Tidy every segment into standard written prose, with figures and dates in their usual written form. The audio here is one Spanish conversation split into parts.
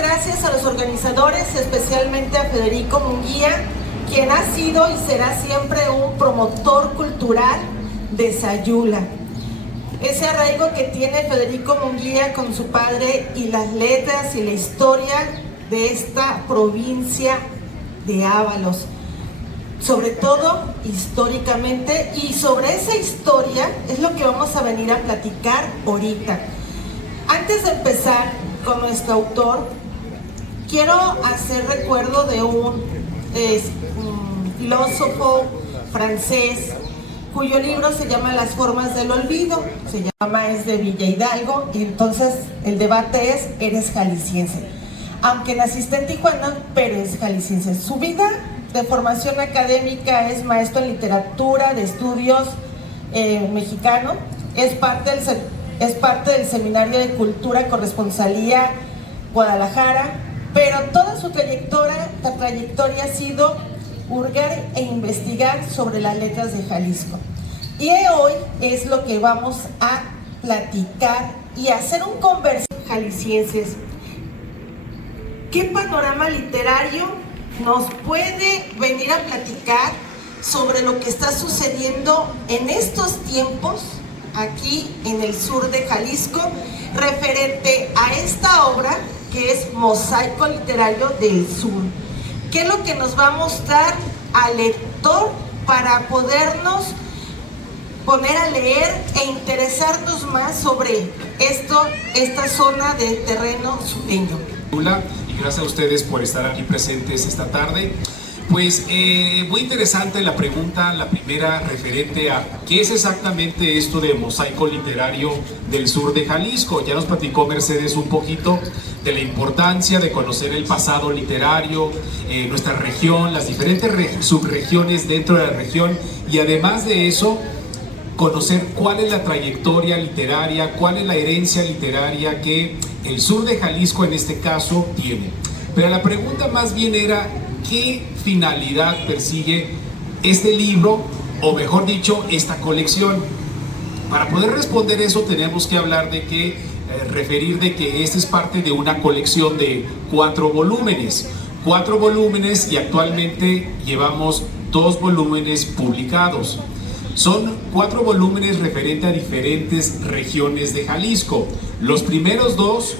gracias a los organizadores, especialmente a Federico Munguía, quien ha sido y será siempre un promotor cultural de Sayula. Ese arraigo que tiene Federico Munguía con su padre y las letras y la historia de esta provincia de Ábalos, sobre todo históricamente, y sobre esa historia es lo que vamos a venir a platicar ahorita. Antes de empezar con nuestro autor, quiero hacer recuerdo de un filósofo francés cuyo libro se llama Las formas del olvido, es de Villa Hidalgo, y entonces el debate es: ¿eres jalisciense? Aunque naciste en Tijuana, pero es jalisciense. Su vida de formación académica es maestro en literatura, de estudios mexicano, es parte del Seminario de Cultura Corresponsalía Guadalajara, pero toda su trayectoria ha sido hurgar e investigar sobre las letras de Jalisco. Y hoy es lo que vamos a platicar y hacer un conversación jaliscienses. ¿Qué panorama literario nos puede venir a platicar sobre lo que está sucediendo en estos tiempos aquí en el sur de Jalisco referente a esta obra que es Mosaico Literario del Sur? ¿Qué es lo que nos va a mostrar al lector para podernos poner a leer e interesarnos más sobre esta zona de terreno sureño? Hola, y gracias a ustedes por estar aquí presentes esta tarde. Pues muy interesante la pregunta, la primera referente a qué es exactamente esto de Mosaico Literario del Sur de Jalisco. Ya nos platicó Mercedes un poquito de la importancia de conocer el pasado literario, nuestra región, las diferentes subregiones dentro de la región, y además de eso, conocer cuál es la trayectoria literaria, cuál es la herencia literaria que el sur de Jalisco en este caso tiene. Pero la pregunta más bien era: ¿qué finalidad persigue este libro, o mejor dicho, esta colección? Para poder responder eso tenemos que hablar de que, referir de que esta es parte de una colección de 4 volúmenes. 4 volúmenes, y actualmente llevamos 2 volúmenes publicados. Son 4 volúmenes referente a diferentes regiones de Jalisco. Los primeros 2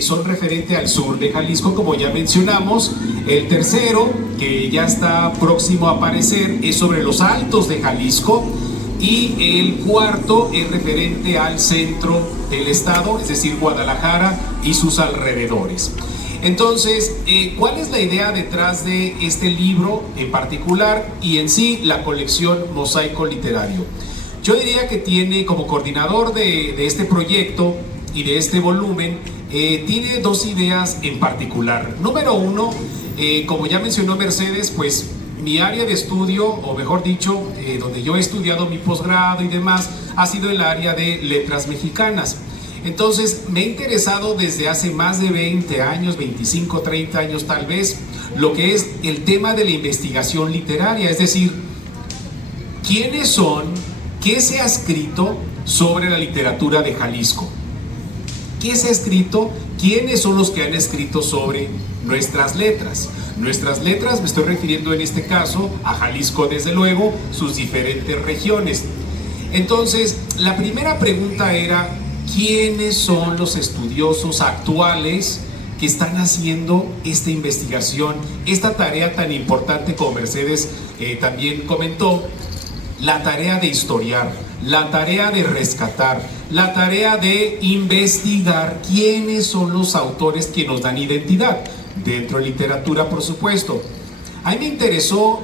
son referente al sur de Jalisco, como ya mencionamos. El tercero, que ya está próximo a aparecer, es sobre los altos de Jalisco. Y el cuarto es referente al centro del estado, es decir, Guadalajara y sus alrededores. Entonces, ¿cuál es la idea detrás de este libro en particular y en sí la colección Mosaico Literario? Yo diría que tiene, como coordinador de este proyecto y de este volumen, tiene 2 ideas en particular. Número 1, como ya mencionó Mercedes, pues mi área de estudio, o mejor dicho, donde yo he estudiado mi posgrado y demás, ha sido el área de letras mexicanas. Entonces me he interesado desde hace más de 20 años, 25, 30 años tal vez, lo que es el tema de la investigación literaria, es decir, ¿quiénes son? ¿Qué se ha escrito sobre la literatura de Jalisco? ¿Qué se ha escrito? ¿Quiénes son los que han escrito sobre nuestras letras? Nuestras letras, me estoy refiriendo en este caso a Jalisco, desde luego, sus diferentes regiones. Entonces, la primera pregunta era: ¿quiénes son los estudiosos actuales que están haciendo esta investigación, esta tarea tan importante, como Mercedes también comentó, la tarea de historiar, la tarea de rescatar, la tarea de investigar quiénes son los autores que nos dan identidad dentro de literatura, por supuesto? A mí me interesó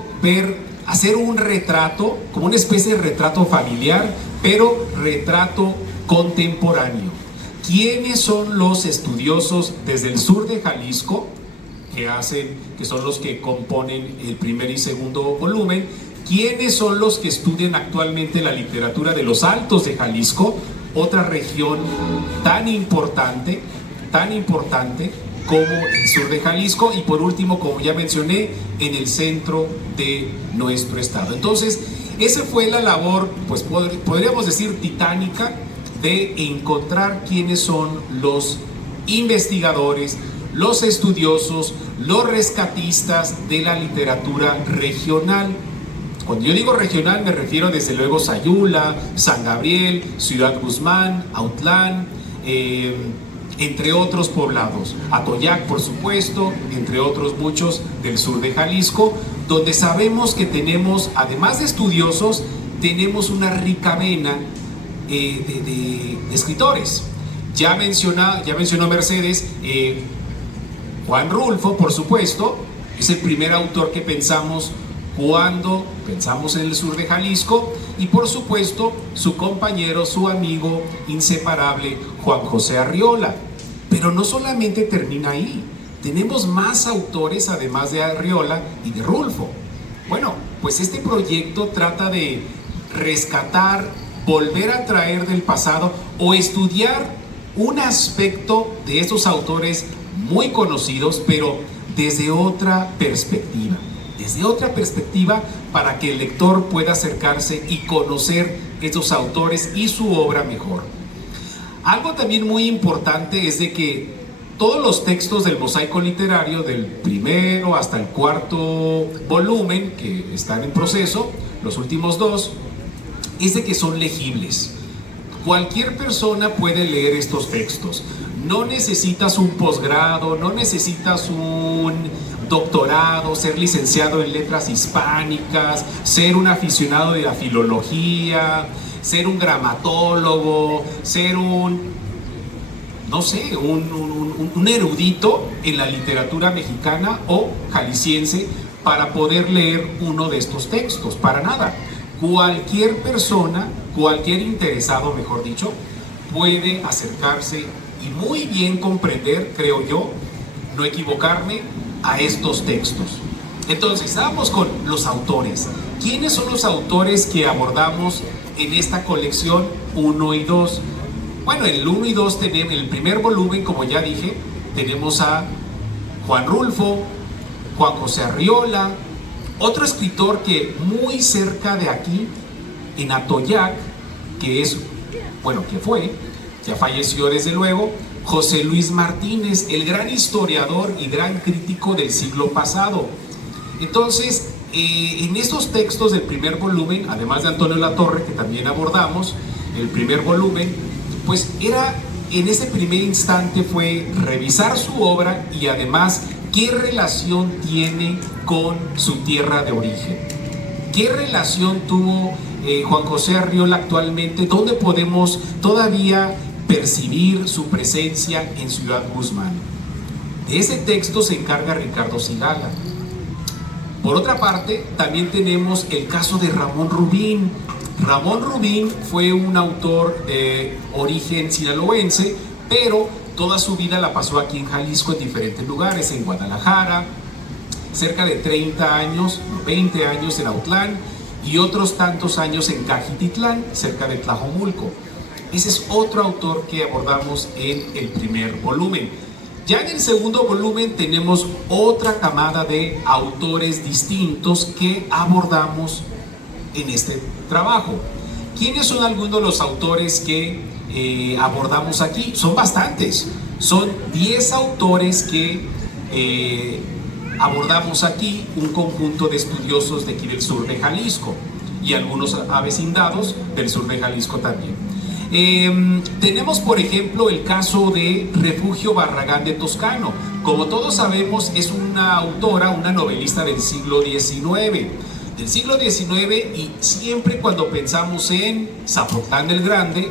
hacer un retrato, como una especie de retrato familiar, pero retrato contemporáneo. ¿Quiénes son los estudiosos desde el sur de Jalisco que son los que componen el primer y segundo volumen? ¿Quiénes son los que estudian actualmente la literatura de los altos de Jalisco, otra región tan importante como el sur de Jalisco? Y por último, como ya mencioné, en el centro de nuestro estado. Entonces, esa fue la labor, pues podríamos decir titánica, de encontrar quiénes son los investigadores, los estudiosos, los rescatistas de la literatura regional. Cuando yo digo regional me refiero desde luego a Sayula, San Gabriel, Ciudad Guzmán, Autlán, entre otros poblados, Atoyac por supuesto, entre otros muchos del sur de Jalisco, donde sabemos que tenemos, además de estudiosos, tenemos una rica vena de escritores. Ya mencionó Mercedes, Juan Rulfo, por supuesto, es el primer autor que pensamos cuando pensamos en el sur de Jalisco, y por supuesto su compañero, su amigo inseparable, Juan José Arriola. Pero no solamente termina ahí, tenemos más autores además de Arriola y de Rulfo. Bueno, pues este proyecto trata de rescatar, volver a traer del pasado o estudiar un aspecto de estos autores muy conocidos, pero desde otra perspectiva. Desde otra perspectiva para que el lector pueda acercarse y conocer estos autores y su obra mejor. Algo también muy importante es de que todos los textos del mosaico literario, del primero hasta el cuarto volumen, que están en proceso, los últimos dos, es de que son legibles. Cualquier persona puede leer estos textos. No necesitas un posgrado, no necesitas un doctorado, ser licenciado en letras hispánicas, ser un aficionado de la filología, ser un gramatólogo, ser un erudito en la literatura mexicana o jalisciense para poder leer uno de estos textos. Para nada. Cualquier persona, cualquier interesado, mejor dicho, puede acercarse y muy bien comprender, creo yo, no equivocarme, a estos textos. Entonces, vamos con los autores. ¿Quiénes son los autores que abordamos en esta colección 1 y 2? Bueno, en el 1 y 2 tenemos, en el primer volumen, como ya dije, tenemos a Juan Rulfo, Juan José Arriola, otro escritor que muy cerca de aquí, en Atoyac, que fue, ya falleció desde luego, José Luis Martínez, el gran historiador y gran crítico del siglo pasado. Entonces, en estos textos del primer volumen, además de Antonio Latorre, que también abordamos, el primer volumen, pues en ese primer instante fue revisar su obra y además qué relación tiene con su tierra de origen. ¿Qué relación tuvo Juan José Arriola actualmente? ¿Dónde podemos todavía percibir su presencia en Ciudad Guzmán? De ese texto se encarga Ricardo Sigala. Por otra parte, también tenemos el caso de Ramón Rubín. Ramón Rubín fue un autor de origen sinaloense, pero toda su vida la pasó aquí en Jalisco en diferentes lugares, en Guadalajara, cerca de 30 años, 20 años en Autlán y otros tantos años en Cajititlán, cerca de Tlajomulco. Ese es otro autor que abordamos en el primer volumen. Ya en el segundo volumen tenemos otra camada de autores distintos que abordamos en este trabajo. ¿Quiénes son algunos de los autores que abordamos aquí? Son bastantes. Son 10 autores que abordamos aquí, un conjunto de estudiosos de aquí del sur de Jalisco y algunos avecindados del sur de Jalisco también. Tenemos por ejemplo el caso de Refugio Barragán de Toscano. Como todos sabemos, es una autora, una novelista del siglo XIX. Y siempre cuando pensamos en Zapotlán del Grande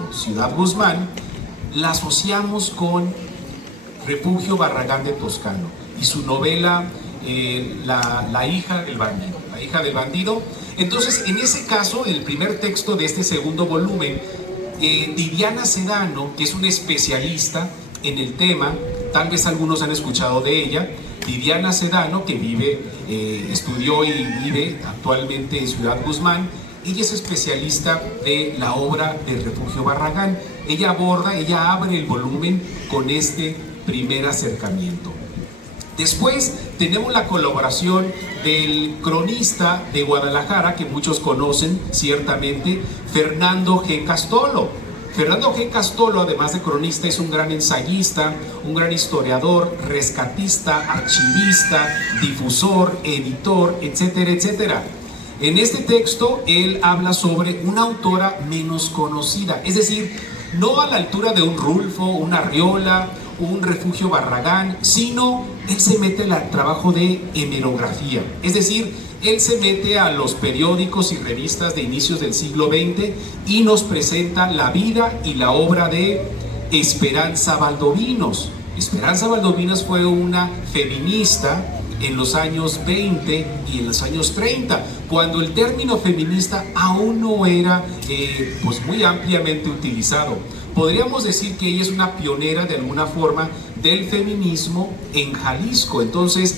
o Ciudad Guzmán, la asociamos con Refugio Barragán de Toscano y su novela la hija del bandido. La hija del bandido. Entonces, en ese caso, el primer texto de este segundo volumen, Didiana Sedano, que es una especialista en el tema, tal vez algunos han escuchado de ella. Didiana Sedano, que estudió y vive actualmente en Ciudad Guzmán, ella es especialista de la obra de Refugio Barragán. Ella abre el volumen con este primer acercamiento. Después tenemos la colaboración del cronista de Guadalajara, que muchos conocen ciertamente, Fernando G. Castolo. Fernando G. Castolo, además de cronista, es un gran ensayista, un gran historiador, rescatista, archivista, difusor, editor, etcétera, etcétera. En este texto él habla sobre una autora menos conocida, es decir, no a la altura de un Rulfo, un Arriola, un Refugio Barragán, sino él se mete al trabajo de hemerografía, es decir, él se mete a los periódicos y revistas de inicios del siglo XX y nos presenta la vida y la obra de Esperanza Valdovinos. Esperanza Valdovinos fue una feminista en los años 20 y en los años 30, cuando el término feminista aún no era pues muy ampliamente utilizado. Podríamos decir que ella es una pionera de alguna forma del feminismo en Jalisco. Entonces,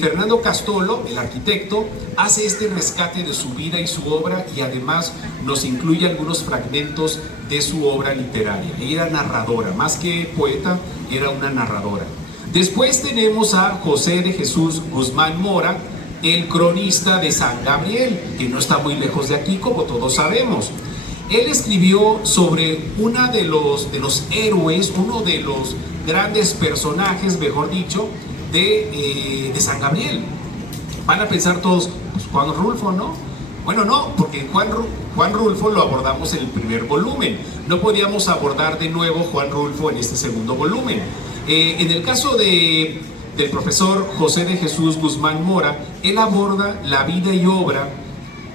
Fernando Castolo, el arquitecto, hace este rescate de su vida y su obra y además nos incluye algunos fragmentos de su obra literaria. Ella era narradora, más que poeta, era una narradora. Después tenemos a José de Jesús Guzmán Mora, el cronista de San Gabriel, que no está muy lejos de aquí, como todos sabemos. Él escribió sobre uno de los héroes, uno de los grandes personajes, mejor dicho, de San Gabriel. Van a pensar todos, pues Juan Rulfo, ¿no? Bueno, no, porque Juan Rulfo lo abordamos en el primer volumen. No podíamos abordar de nuevo Juan Rulfo en este segundo volumen. En el caso del profesor José de Jesús Guzmán Mora, él aborda la vida y obra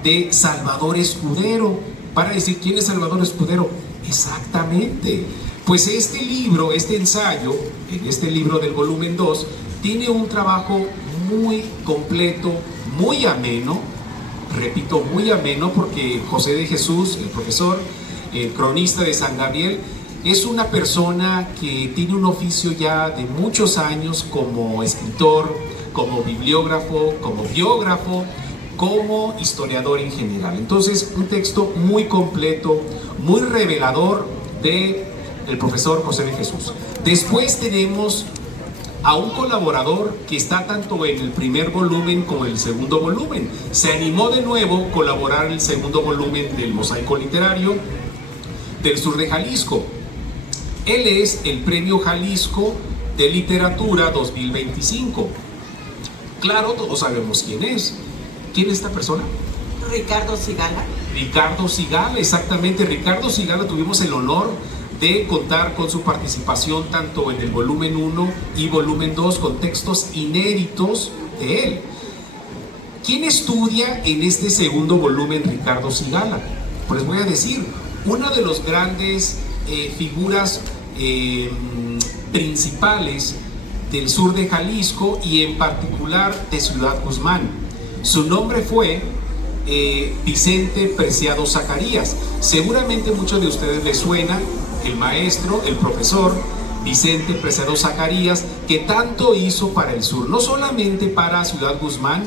de Salvador Escudero. Para decir, ¿quién es Salvador Escudero? Exactamente. Pues este libro, este ensayo, en este libro del volumen 2, tiene un trabajo muy completo, muy ameno, repito, muy ameno, porque José de Jesús, el profesor, el cronista de San Gabriel, es una persona que tiene un oficio ya de muchos años como escritor, como bibliógrafo, como biógrafo, como historiador en general. Entonces, un texto muy completo, muy revelador del profesor José de Jesús. Después tenemos a un colaborador que está tanto en el primer volumen como en el segundo volumen. Se animó de nuevo a colaborar en el segundo volumen del Mosaico Literario del sur de Jalisco. Él es el Premio Jalisco de Literatura 2025. Claro, todos sabemos quién es. ¿Quién es esta persona? Ricardo Sigala. Ricardo Sigala, exactamente. Ricardo Sigala, tuvimos el honor de contar con su participación tanto en el volumen 1 y volumen 2 con textos inéditos de él. ¿Quién estudia en este segundo volumen Ricardo Sigala? Pues voy a decir, una de las grandes figuras principales del sur de Jalisco y en particular de Ciudad Guzmán. Su nombre fue Vicente Preciado Zacarías. Seguramente muchos de ustedes les suena el maestro, el profesor Vicente Preciado Zacarías, que tanto hizo para el sur, no solamente para Ciudad Guzmán,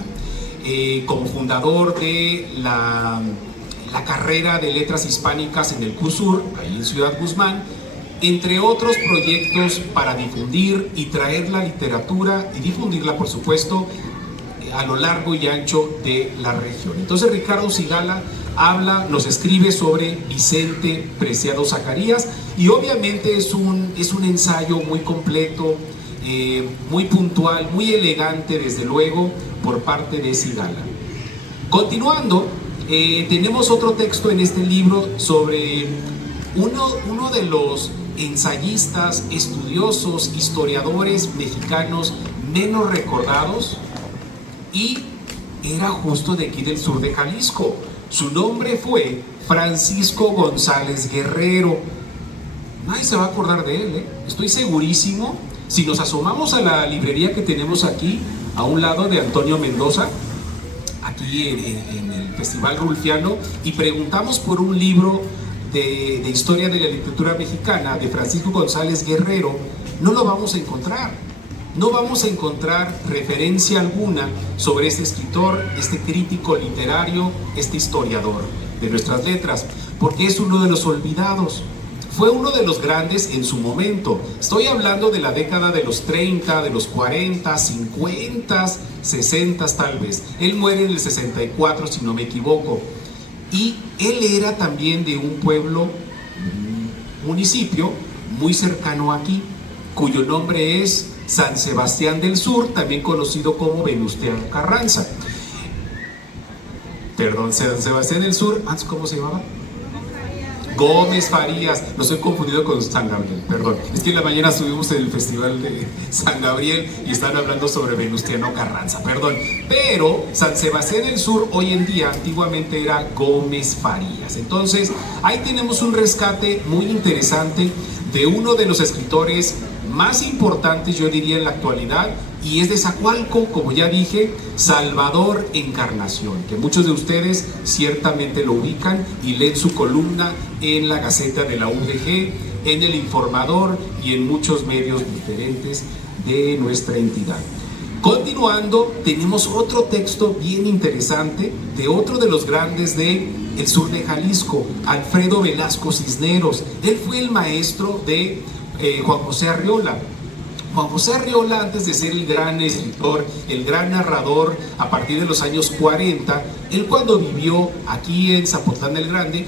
como fundador de la carrera de letras hispánicas en el CUSUR, ahí en Ciudad Guzmán, entre otros proyectos para difundir y traer la literatura y difundirla, por supuesto, a lo largo y ancho de la región. Entonces Ricardo Sigala nos escribe sobre Vicente Preciado Zacarías y obviamente es un ensayo muy completo, muy puntual, muy elegante desde luego por parte de Sigala. Continuando, tenemos otro texto en este libro sobre uno de los ensayistas, estudiosos, historiadores mexicanos menos recordados, y era justo de aquí del sur de Jalisco. Su nombre fue Francisco González Guerrero. Nadie se va a acordar de él, estoy segurísimo. Si nos asomamos a la librería que tenemos aquí, a un lado de Antonio Mendoza, aquí en el Festival Rulfiano, y preguntamos por un libro de historia de la literatura mexicana de Francisco González Guerrero, no lo vamos a encontrar. No vamos a encontrar referencia alguna sobre este escritor, este crítico literario, este historiador de nuestras letras, porque es uno de los olvidados. Fue uno de los grandes en su momento. Estoy hablando de la década de los 30, de los 40, 50, 60 tal vez. Él muere en el 64, si no me equivoco. Y él era también de un pueblo municipio muy cercano aquí, cuyo nombre es San Sebastián del Sur, también conocido como Venustiano Carranza. Perdón, San Sebastián del Sur, ¿antes cómo se llamaba? Gómez Farías, lo estoy confundido con San Gabriel, perdón. Es que en la mañana estuvimos en el festival de San Gabriel y están hablando sobre Venustiano Carranza, perdón. Pero San Sebastián del Sur hoy en día, antiguamente era Gómez Farías. Entonces, ahí tenemos un rescate muy interesante de uno de los escritores más importantes, yo diría, en la actualidad, y es de Zacualco, como ya dije, Salvador Encarnación, que muchos de ustedes ciertamente lo ubican y leen su columna en la Gaceta de la UDG, en El Informador y en muchos medios diferentes de nuestra entidad. Continuando, tenemos otro texto bien interesante de otro de los grandes del sur de Jalisco, Alfredo Velasco Cisneros. Él fue el maestro de Juan José Arriola. Juan José Arriola, antes de ser el gran escritor, el gran narrador, a partir de los años 40, él cuando vivió aquí en Zapotlán del Grande,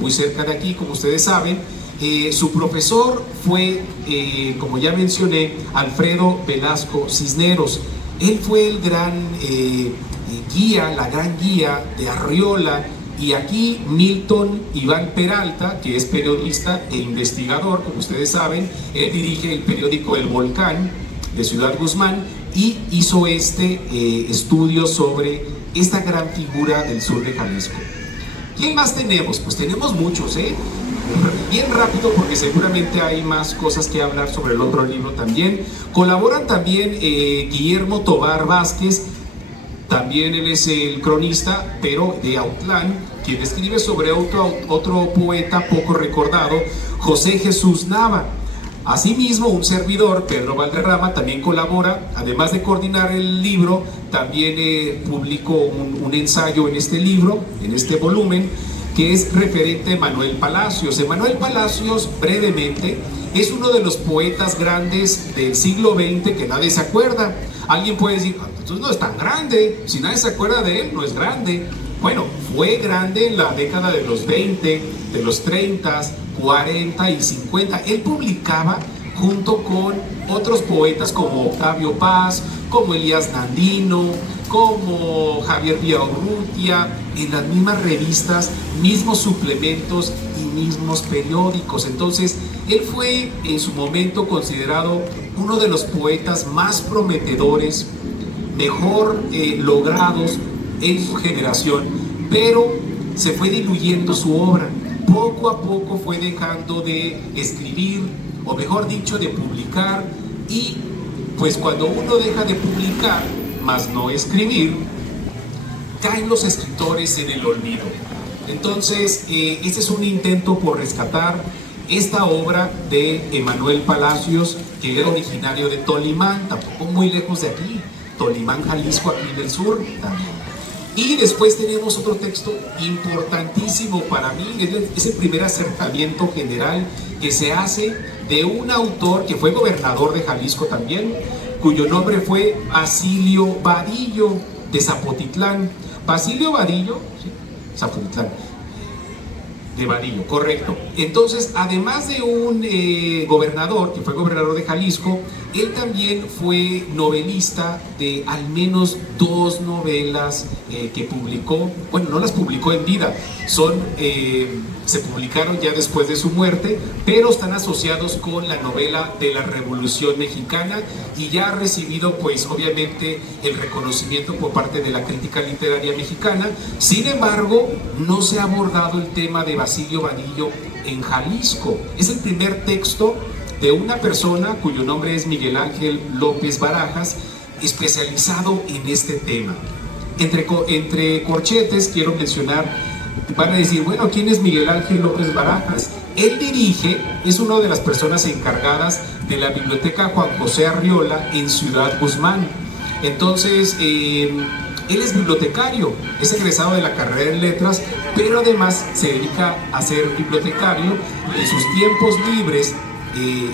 muy cerca de aquí, como ustedes saben, su profesor fue, como ya mencioné, Alfredo Velasco Cisneros. Él fue el gran guía, la gran guía de Arriola. Y aquí Milton Iván Peralta, que es periodista e investigador, como ustedes saben, él dirige el periódico El Volcán de Ciudad Guzmán y hizo este estudio sobre esta gran figura del sur de Jalisco. ¿Quién más tenemos? Pues tenemos muchos, bien rápido porque seguramente hay más cosas que hablar sobre el otro libro también. Colaboran también Guillermo Tobar Vázquez. También él es el cronista, pero de Autlán, quien escribe sobre otro poeta poco recordado, José Jesús Nava. Asimismo, un servidor, Pedro Valderrama, también colabora, además de coordinar el libro, también publicó un ensayo en este libro, en este volumen, que es referente a Manuel Palacios. Manuel Palacios, brevemente, es uno de los poetas grandes del siglo XX que nadie se acuerda. Alguien puede decir, entonces no es tan grande, si nadie se acuerda de él, no es grande. Bueno, fue grande en la década de los 20, de los 30, 40 y 50. Él publicaba junto con otros poetas como Octavio Paz, como Elías Nandino, como Javier Villaurrutia, en las mismas revistas, mismos suplementos y mismos periódicos. Entonces, él fue en su momento considerado uno de los poetas más prometedores, mejor logrados en su generación, pero se fue diluyendo su obra. Poco a poco fue dejando de escribir, o mejor dicho, de publicar, y pues cuando uno deja de publicar, más no escribir, caen los escritores en el olvido. Entonces, este es un intento por rescatar esta obra de Emanuel Palacios, que era originario de Tolimán, tampoco muy lejos de aquí, Tolimán, Jalisco, aquí en el sur también. Y después tenemos otro texto importantísimo para mí, es el primer acercamiento general que se hace de un autor que fue gobernador de Jalisco también, cuyo nombre fue Basilio Vadillo, de Zapotitlán. Basilio Vadillo, sí, Zapotitlán, de Vadillo, correcto. Entonces, además de un gobernador, que fue gobernador de Jalisco, él también fue novelista de al menos 2 novelas que publicó. Bueno, no las publicó en vida, se publicaron ya después de su muerte, pero están asociados con la novela de la Revolución Mexicana y ya ha recibido, pues, obviamente, el reconocimiento por parte de la crítica literaria mexicana. Sin embargo, no se ha abordado el tema de Basilio Vadillo en Jalisco. Es el primer texto de una persona cuyo nombre es Miguel Ángel López Barajas, especializado en este tema. Entre corchetes quiero mencionar, van a decir, bueno, ¿quién es Miguel Ángel López Barajas? Él es una de las personas encargadas de la Biblioteca Juan José Arriola en Ciudad Guzmán. Entonces, él es bibliotecario, es egresado de la carrera en letras, pero además se dedica a ser bibliotecario. En sus tiempos libres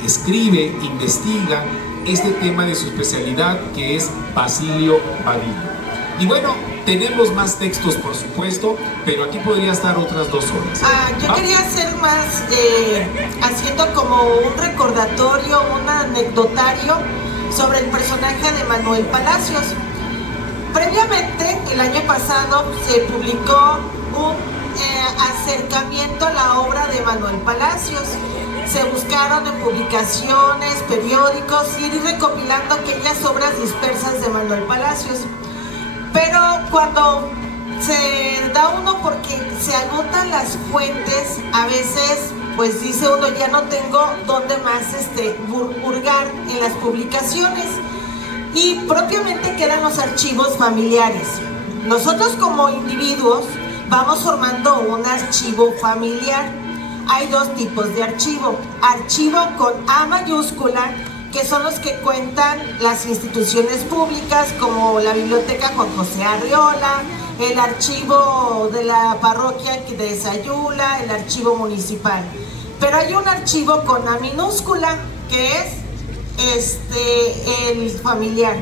escribe, investiga este tema de su especialidad, que es Basilio Vadillo. Y bueno, Tenemos más textos, por supuesto, pero aquí podría estar otras 2 horas. Yo quería hacer más, haciendo como un recordatorio, un anecdotario sobre el personaje de Manuel Palacios. Previamente, el año pasado, se publicó un acercamiento a la obra de Manuel Palacios. Se buscaron en publicaciones, periódicos, ir recopilando aquellas obras dispersas de Manuel Palacios. Pero cuando se da uno, porque se agotan las fuentes, a veces pues dice uno, ya no tengo dónde más hurgar en las publicaciones, y propiamente quedan los archivos familiares. Nosotros como individuos vamos formando un archivo familiar. Hay 2 tipos de archivo: archivo con A mayúscula, que son los que cuentan las instituciones públicas, como la Biblioteca Juan José Arriola, el archivo de la parroquia de Sayula, el archivo municipal. Pero hay un archivo con A minúscula, que es el familiar.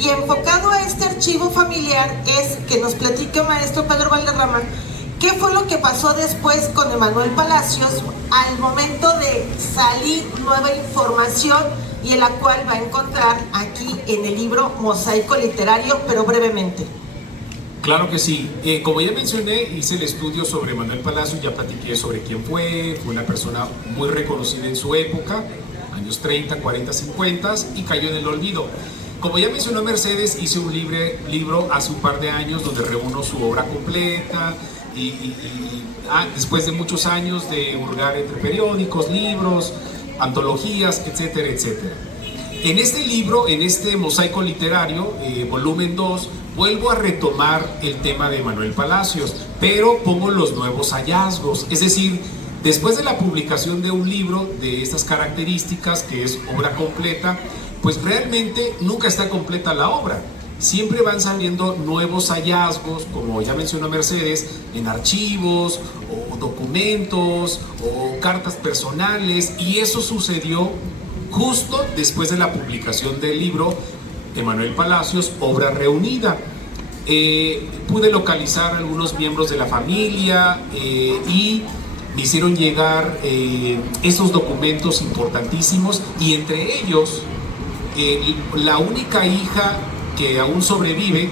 Y enfocado a este archivo familiar es que nos platique el maestro Pedro Valderrama qué fue lo que pasó después con Emanuel Palacios al momento de salir nueva información, y en la cual va a encontrar aquí en el libro Mosaico Literario, pero brevemente. Claro que sí. Como ya mencioné, hice el estudio sobre Manuel Palacios, ya platiqué sobre quién fue una persona muy reconocida en su época, años 30, 40, 50, y cayó en el olvido. Como ya mencionó Mercedes, hice un libro hace un par de años donde reúno su obra completa, después de muchos años de hurgar entre periódicos, libros, antologías, etcétera, etcétera. En este libro, en este Mosaico Literario, volumen 2, vuelvo a retomar el tema de Manuel Palacios, pero pongo los nuevos hallazgos. Es decir, después de la publicación de un libro de estas características, que es obra completa, pues realmente nunca está completa la obra. Siempre van saliendo nuevos hallazgos, como ya mencionó Mercedes, en archivos, o documentos, o cartas personales, y eso sucedió justo después de la publicación del libro Emanuel Palacios, Obra Reunida. Pude localizar a algunos miembros de la familia y me hicieron llegar esos documentos importantísimos, y entre ellos la única hija que aún sobrevive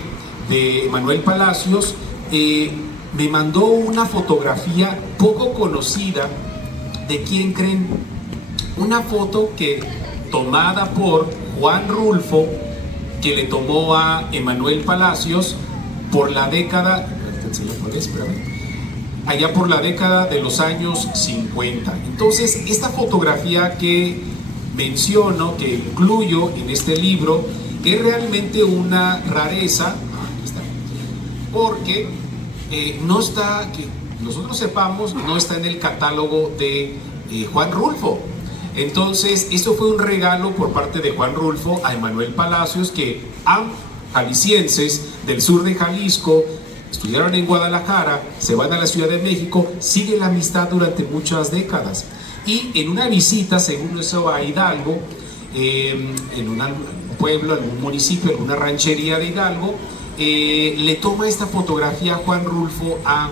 de Manuel Palacios me mandó una fotografía poco conocida. ¿De quién creen? Una foto tomada por Juan Rulfo, que le tomó a Emanuel Palacios por la década, allá por la década de los años 50. Entonces, esta fotografía que menciono, que incluyo en este libro, es realmente una rareza, aquí está, porque no está, que nosotros sepamos, no está en el catálogo de Juan Rulfo. Entonces, esto fue un regalo por parte de Juan Rulfo a Emanuel Palacios, que jaliscienses del sur de Jalisco, estudiaron en Guadalajara, se van a la Ciudad de México, sigue la amistad durante muchas décadas. Y en una visita, según eso, a Hidalgo, en un pueblo, en un municipio, en una ranchería de Hidalgo, le toma esta fotografía a Juan Rulfo a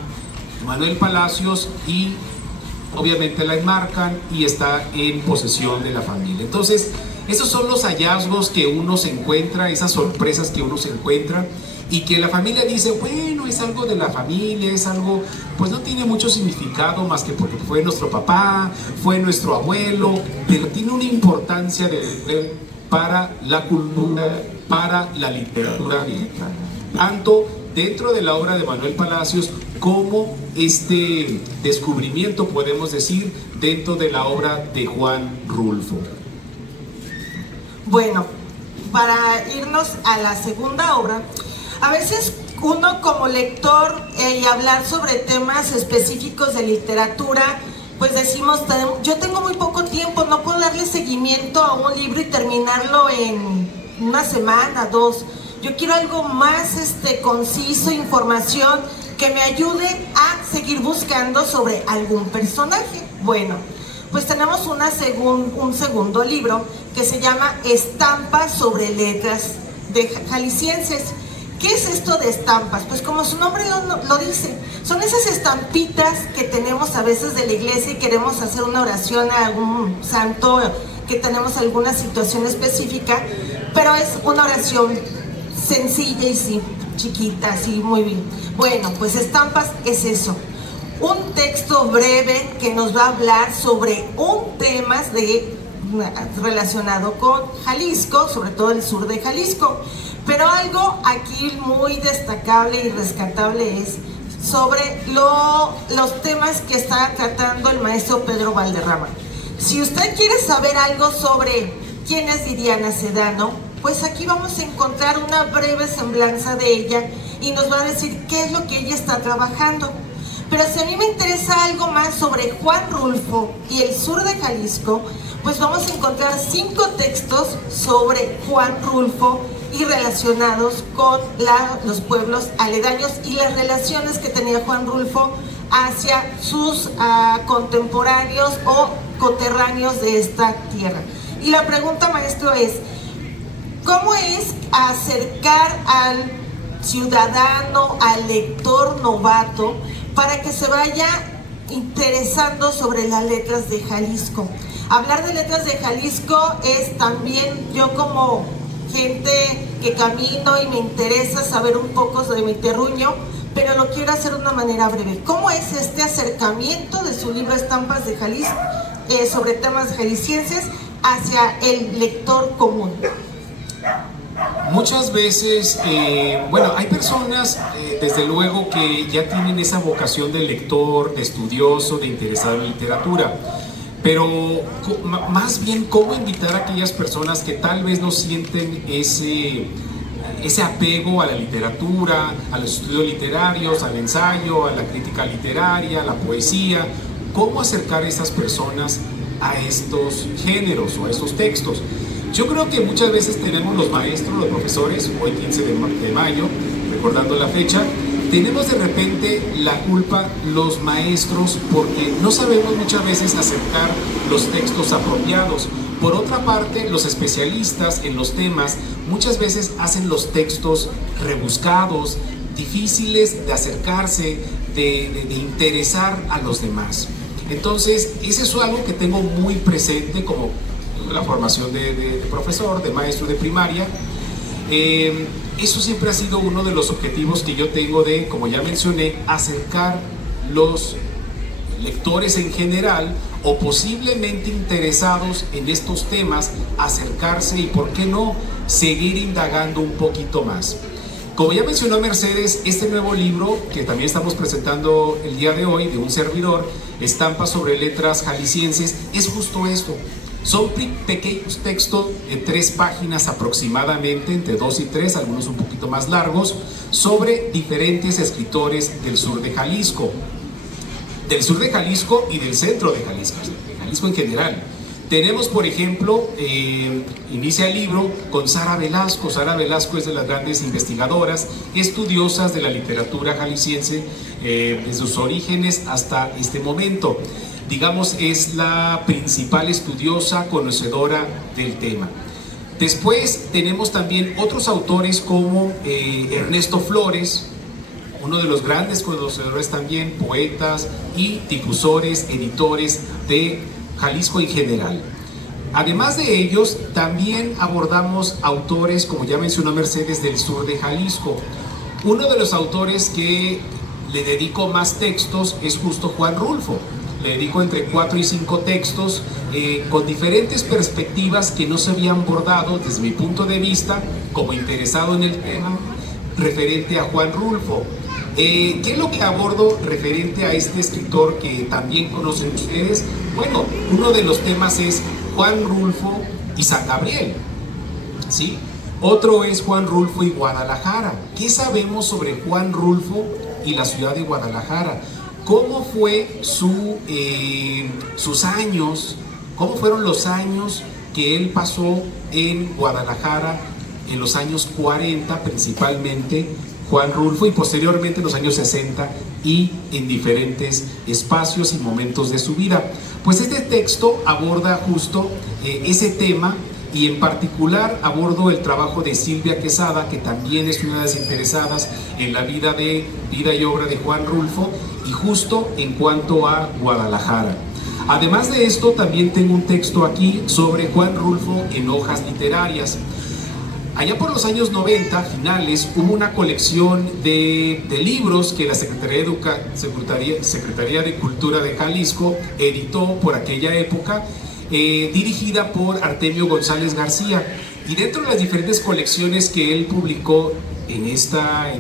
Emanuel Palacios, y obviamente la enmarcan y está en posesión de la familia. Entonces, esos son los hallazgos que uno se encuentra, esas sorpresas que uno se encuentra, y que la familia dice, bueno, es algo de la familia, es algo, pues no tiene mucho significado más que porque fue nuestro papá, fue nuestro abuelo, pero tiene una importancia para la cultura, para la literatura mexicana, tanto dentro de la obra de Manuel Palacios como este descubrimiento, podemos decir, dentro de la obra de Juan Rulfo. Bueno, para irnos a la segunda obra, a veces uno como lector y hablar sobre temas específicos de literatura, pues decimos, yo tengo muy poco tiempo, no puedo darle seguimiento a un libro y terminarlo en una semana, 2. Yo quiero algo más conciso, información que me ayude a seguir buscando sobre algún personaje. Bueno, pues tenemos un segundo libro que se llama Estampas sobre letras de jaliscienses, ¿Qué es esto de estampas? Pues como su nombre lo dice, son esas estampitas que tenemos a veces de la iglesia y queremos hacer una oración a algún santo, que tenemos alguna situación específica, pero es una oración sencilla y sí, chiquita, así muy bien. Bueno, pues estampas es eso, un texto breve que nos va a hablar sobre un tema relacionado con Jalisco, sobre todo el sur de Jalisco. Pero algo aquí muy destacable y rescatable es sobre los temas que está tratando el maestro Pedro Valderrama. Si usted quiere saber algo sobre quién es Didiana Sedano, pues aquí vamos a encontrar una breve semblanza de ella y nos va a decir qué es lo que ella está trabajando. Pero si a mí me interesa algo más sobre Juan Rulfo y el sur de Jalisco, pues vamos a encontrar 5 textos sobre Juan Rulfo y relacionados con los pueblos aledaños y las relaciones que tenía Juan Rulfo hacia sus contemporáneos o coterráneos de esta tierra. Y la pregunta, maestro, es ¿cómo es acercar al ciudadano, al lector novato, para que se vaya interesando sobre las letras de Jalisco? Hablar de letras de Jalisco es también, yo como gente que camino y me interesa saber un poco sobre mi terruño, pero lo quiero hacer de una manera breve. ¿Cómo es este acercamiento de su libro Estampas de Jalisco sobre temas jaliscienses hacia el lector común? Muchas veces, bueno, hay personas, desde luego, que ya tienen esa vocación de lector, de estudioso, de interesado en literatura. Pero más bien, ¿cómo invitar a aquellas personas que tal vez no sienten ese apego a la literatura, a los estudios literarios, al ensayo, a la crítica literaria, a la poesía? ¿Cómo acercar a esas personas a estos géneros o a estos textos? Yo creo que muchas veces tenemos los maestros, los profesores, hoy 15 de mayo, recordando la fecha, tenemos de repente la culpa los maestros porque no sabemos muchas veces acercar los textos apropiados. Por otra parte, los especialistas en los temas muchas veces hacen los textos rebuscados, difíciles de acercarse, de interesar a los demás. Entonces, eso es algo que tengo muy presente como la formación de profesor, de maestro de primaria. Eso siempre ha sido uno de los objetivos que yo tengo de, como ya mencioné, acercar los lectores en general o posiblemente interesados en estos temas, acercarse y, ¿por qué no?, seguir indagando un poquito más. Como ya mencionó Mercedes, este nuevo libro que también estamos presentando el día de hoy, de un servidor, Estampas sobre letras jaliscienses, es justo esto. Son pequeños textos de 3 páginas aproximadamente, entre 2 y 3, algunos un poquito más largos, sobre diferentes escritores del sur de Jalisco. Del sur de Jalisco y del centro de Jalisco en general. Tenemos, por ejemplo, inicia el libro con Sara Velasco. Sara Velasco es de las grandes investigadoras, estudiosas de la literatura jalisciense, desde sus orígenes hasta este momento. Digamos, es la principal estudiosa, conocedora del tema. Después tenemos también otros autores como Ernesto Flores, uno de los grandes conocedores también, poetas y difusores, editores de Jalisco en general. Además de ellos, también abordamos autores, como ya mencionó Mercedes, del sur de Jalisco. Uno de los autores que le dedico más textos es justo Juan Rulfo. Le dedico entre 4 y 5 textos con diferentes perspectivas que no se habían abordado desde mi punto de vista como interesado en el tema referente a Juan Rulfo. ¿Qué es lo que abordo referente a este escritor que también conocen ustedes? Bueno, uno de los temas es Juan Rulfo y San Gabriel, ¿sí? Otro es Juan Rulfo y Guadalajara. ¿Qué sabemos sobre Juan Rulfo y la ciudad de Guadalajara? ¿Cómo fue sus años? ¿Cómo fueron los años que él pasó en Guadalajara en los años 40 principalmente, Juan Rulfo, y posteriormente en los años 60 y en diferentes espacios y momentos de su vida? Pues este texto aborda justo ese tema y en particular abordo el trabajo de Silvia Quesada, que también es una de las interesadas en la vida y obra de Juan Rulfo, y justo en cuanto a Guadalajara. Además de esto, también tengo un texto aquí sobre Juan Rulfo en hojas literarias. Allá por los años 90, finales, hubo una colección de libros que la Secretaría de Cultura de Jalisco editó por aquella época, dirigida por Artemio González García. Y dentro de las diferentes colecciones que él publicó en esta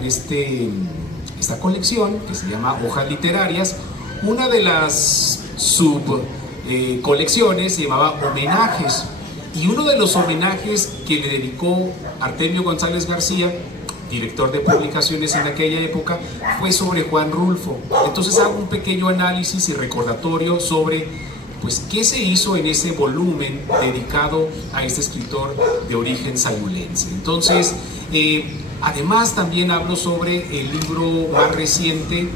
colección, que se llama Hojas Literarias, una de las colecciones se llamaba Homenajes. Y uno de los homenajes que le dedicó Artemio González García, director de publicaciones en aquella época, fue sobre Juan Rulfo. Entonces hago un pequeño análisis y recordatorio sobre pues qué se hizo en ese volumen dedicado a este escritor de origen sayulense. Entonces, además también hablo sobre el libro más reciente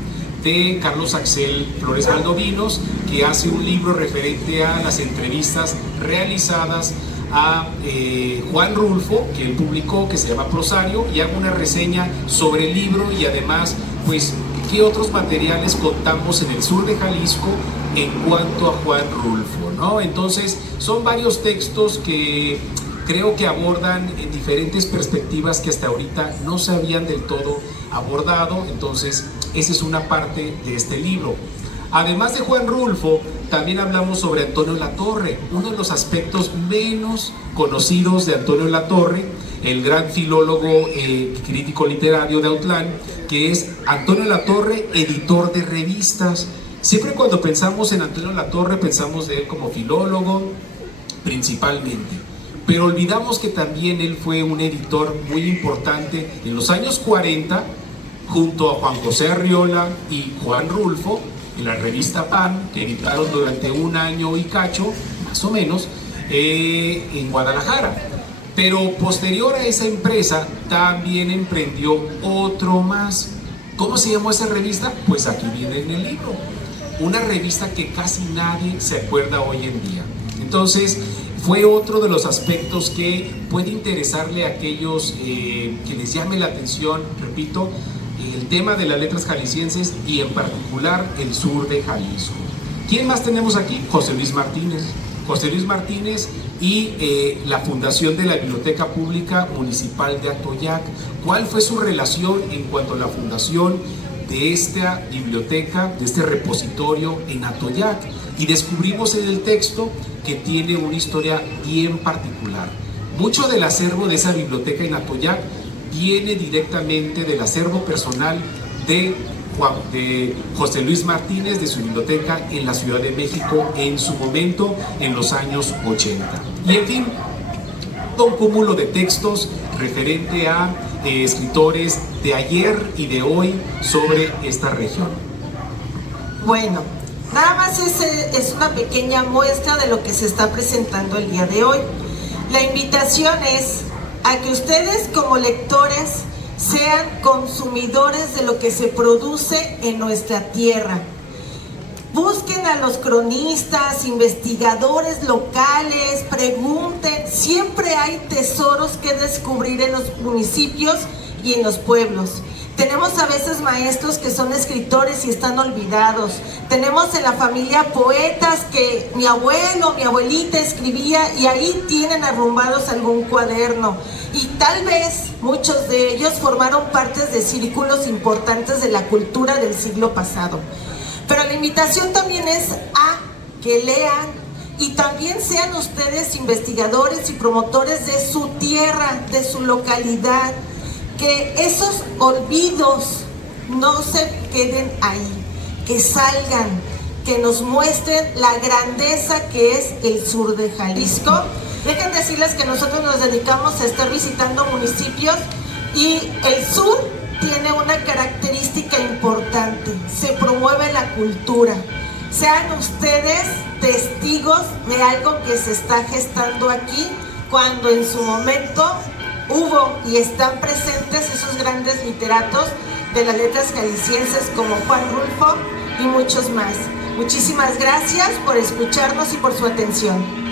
de Carlos Axel Flores Valdovinos, que hace un libro referente a las entrevistas realizadas a Juan Rulfo, que él publicó, que se llama Prosario, y hago una reseña sobre el libro y además, pues, qué otros materiales contamos en el sur de Jalisco en cuanto a Juan Rulfo, ¿no? Entonces, son varios textos que creo que abordan en diferentes perspectivas que hasta ahorita no se habían del todo abordado. Entonces, esa es una parte de este libro. Además de Juan Rulfo, también hablamos sobre Antonio Latorre, uno de los aspectos menos conocidos de Antonio Latorre, el gran filólogo crítico literario de Autlán, que es Antonio Latorre, editor de revistas. Siempre cuando pensamos en Antonio Latorre, pensamos de él como filólogo, principalmente. Pero olvidamos que también él fue un editor muy importante en los años 40, junto a Juan José Arriola y Juan Rulfo, en la revista Pan, que editaron durante un año y cacho, más o menos, en Guadalajara. Pero posterior a esa empresa, también emprendió otro más. ¿Cómo se llamó esa revista? Pues aquí viene en el libro. Una revista que casi nadie se acuerda hoy en día. Entonces, fue otro de los aspectos que puede interesarle a aquellos que les llame la atención, repito, el tema de las letras jaliscienses y en particular el sur de Jalisco. ¿Quién más tenemos aquí? José Luis Martínez. José Luis Martínez y la fundación de la Biblioteca Pública Municipal de Atoyac. ¿Cuál fue su relación en cuanto a la fundación de esta biblioteca, de este repositorio en Atoyac? Y descubrimos en el texto que tiene una historia bien particular. Mucho del acervo de esa biblioteca en Atoyac viene directamente del acervo personal de José Luis Martínez, de su biblioteca en la Ciudad de México en su momento, en los años 80. Y en fin, todo un cúmulo de textos referente a escritores de ayer y de hoy sobre esta región. Bueno, nada más es una pequeña muestra de lo que se está presentando el día de hoy. La invitación es a que ustedes como lectores sean consumidores de lo que se produce en nuestra tierra. Busquen a los cronistas, investigadores locales, pregunten. Siempre hay tesoros que descubrir en los municipios y en los pueblos. Tenemos a veces maestros que son escritores y están olvidados. Tenemos en la familia poetas que mi abuelo, mi abuelita escribía y ahí tienen arrumbados algún cuaderno. Y tal vez muchos de ellos formaron partes de círculos importantes de la cultura del siglo pasado. Pero la invitación también es a que lean y también sean ustedes investigadores y promotores de su tierra, de su localidad. Que esos olvidos no se queden ahí, que salgan, que nos muestren la grandeza que es el sur de Jalisco. Dejen decirles que nosotros nos dedicamos a estar visitando municipios y el sur tiene una característica importante: se promueve la cultura. Sean ustedes testigos de algo que se está gestando aquí, cuando en su momento hubo y están presentes esos grandes literatos de las letras jaliscienses como Juan Rulfo y muchos más. Muchísimas gracias por escucharnos y por su atención.